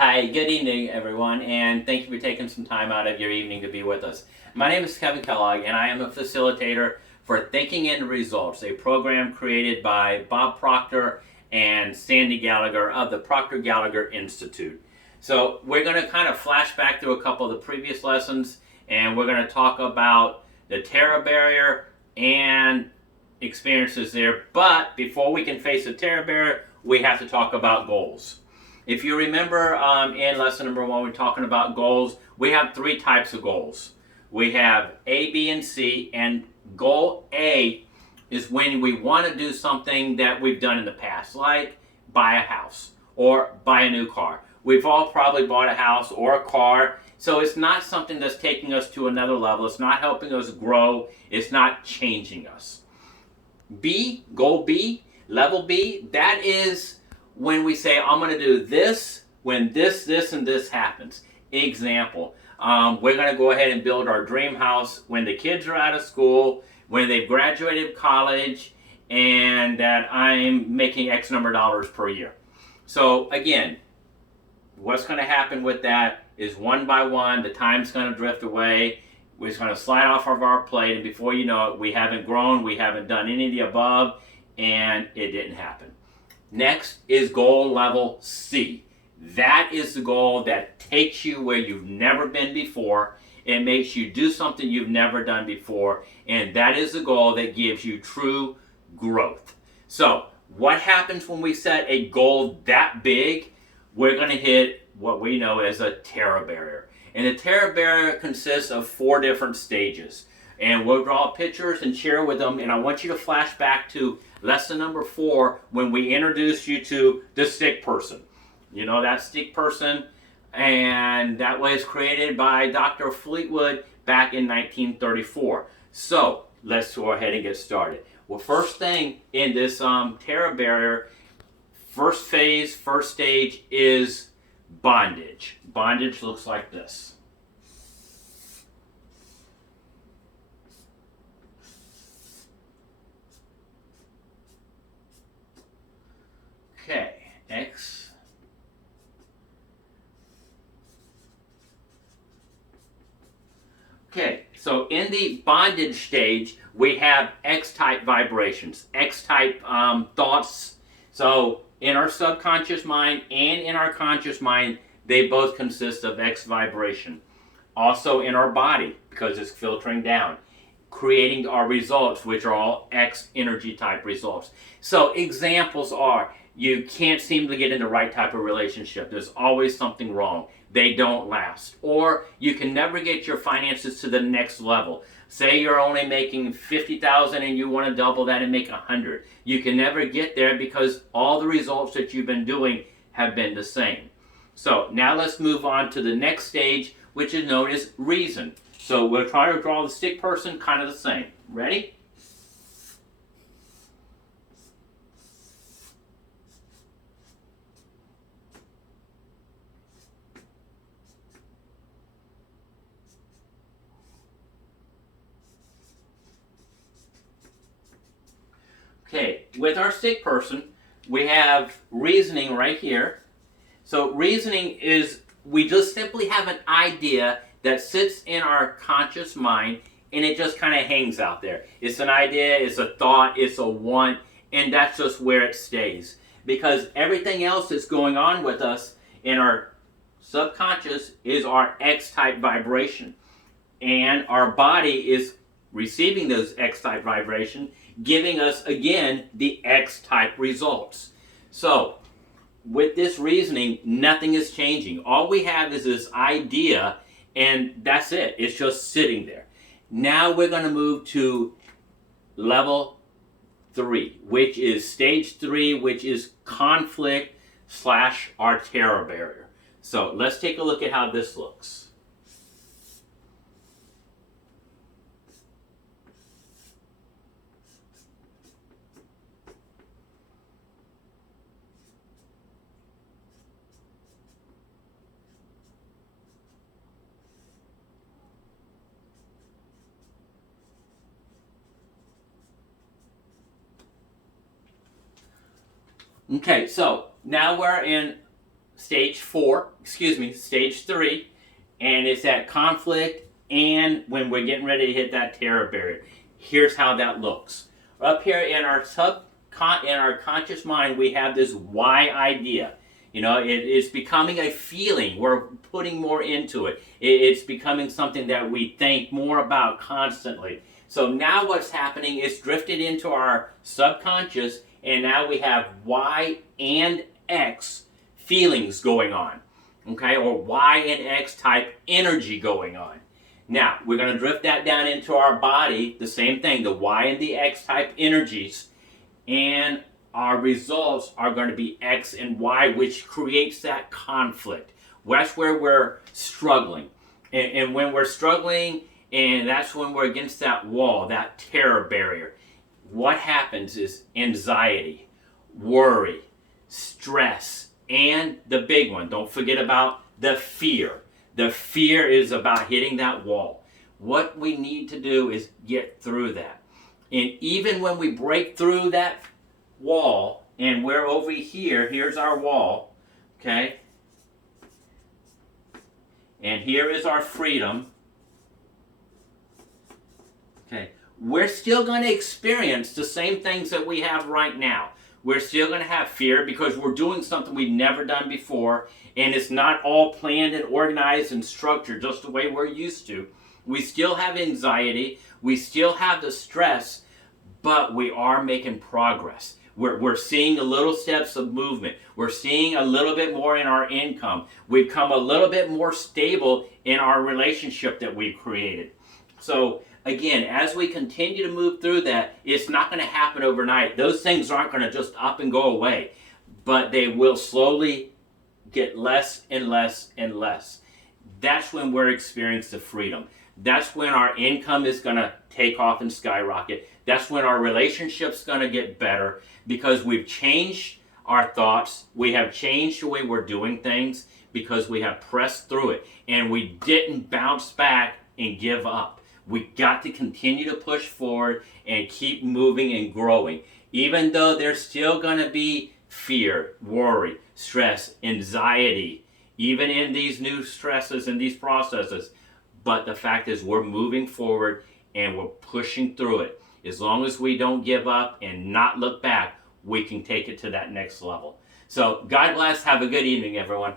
Hi, good evening, everyone, and thank you for taking some time out of your evening to be with us. My name is Kevin Kellogg, and I am a facilitator for Thinking in Results, a program created by Bob Proctor and Sandy Gallagher of the Proctor Gallagher Institute. So, we're going to kind of flash back through a couple of the previous lessons, and we're going to talk about the Terrior Barrier and experiences there. But before we can face the Terrior Barrier, we have to talk about goals. If you remember in lesson number 1, we're talking about goals. We have 3 types of goals. We have A, B, and C, and goal A is when we want to do something that we've done in the past, like buy a house or buy a new car. We've all probably bought a house or a car, so it's not something that's taking us to another level. It's not helping us grow. It's not changing us. B, goal B, level B, that is when we say, I'm going to do this when this, and this happens. Example, we're going to go ahead and build our dream house when the kids are out of school, when they've graduated college, and that I'm making X number of dollars per year. So again, what's going to happen with that is one by one, the time's going to drift away. We're just going to slide off of our plate, and before you know it, we haven't grown, we haven't done any of the above, and it didn't happen. Next is goal level C. That is the goal that takes you where you've never been before. It makes you do something you've never done before. And that is the goal that gives you true growth. So, what happens when we set a goal that big? We're going to hit what we know as a Terrior Barrier. And the Terrior Barrier consists of 4 different stages. And we'll draw pictures and share with them. And I want you to flash back to lesson number 4 when we introduced you to the stick person. You know that stick person? And that was created by Dr. Fleetwood back in 1934. So let's go ahead and get started. Well, first thing in this Terrior Barrier, first phase, first stage is bondage. Bondage looks like this. Okay, X. Okay, so in the bondage stage, we have X-type vibrations, X-type thoughts. So in our subconscious mind and in our conscious mind, they both consist of X vibration. Also in our body, because it's filtering down, creating our results, which are all X energy type results. So examples are, you can't seem to get in the right type of relationship. There's always something wrong. They don't last. Or you can never get your finances to the next level. Say you're only making $50,000 and you want to double that and make $100,000. You can never get there because all the results that you've been doing have been the same. So now let's move on to the next stage, which is known as reason. So we'll try to draw the stick person kind of the same. Ready? Okay, with our stick person, we have reasoning right here. So reasoning is, we just simply have an idea that sits in our conscious mind, and it just kind of hangs out there. It's an idea, it's a thought, it's a want, and that's just where it stays. Because everything else that's going on with us in our subconscious is our X-type vibration. And our body is receiving those X-type vibrations, giving us, again, the X-type results. So, with this reasoning, nothing is changing. All we have is this idea, and that's it. It's just sitting there. Now we're going to move to level 3, which is stage 3, which is conflict / our Terrior Barrier. So, let's take a look at how this looks. Okay, so now we're in stage 3, and it's at conflict and when we're getting ready to hit that terror barrier. Here's how that looks. Up here in our conscious mind, we have this why idea. It's becoming a feeling. We're putting more into it. It's becoming something that we think more about constantly. So now what's happening is drifted into our subconscious, and now we have Y and X feelings going on, okay, or Y and X type energy going on. Now, we're going to drift that down into our body, the same thing, the Y and the X type energies, and our results are going to be X and Y, which creates that conflict. That's where we're struggling. And when we're struggling, and that's when we're against that wall, that terror barrier, what happens is anxiety, worry, stress, and the big one, don't forget about the fear. The fear is about hitting that wall. What we need to do is get through that. And even when we break through that wall, and we're over here, here's our wall, okay? And here is our freedom. Okay, we're still going to experience the same things that we have right now. We're still going to have fear because we're doing something we've never done before, and it's not all planned and organized and structured just the way we're used to. We still have anxiety, we still have the stress, but we are making progress. We're seeing the little steps of movement. We're seeing a little bit more in our income. We've come a little bit more stable in our relationship that we've created. So again, as we continue to move through that, it's not going to happen overnight. Those things aren't going to just up and go away, but they will slowly get less and less and less. That's when we're experiencing the freedom. That's when our income is going to take off and skyrocket. That's when our relationship's going to get better because we've changed our thoughts. We have changed the way we're doing things because we have pressed through it and we didn't bounce back and give up. We got to continue to push forward and keep moving and growing. Even though there's still going to be fear, worry, stress, anxiety, even in these new stresses and these processes. But the fact is we're moving forward and we're pushing through it. As long as we don't give up and not look back, we can take it to that next level. So God bless. Have a good evening, everyone.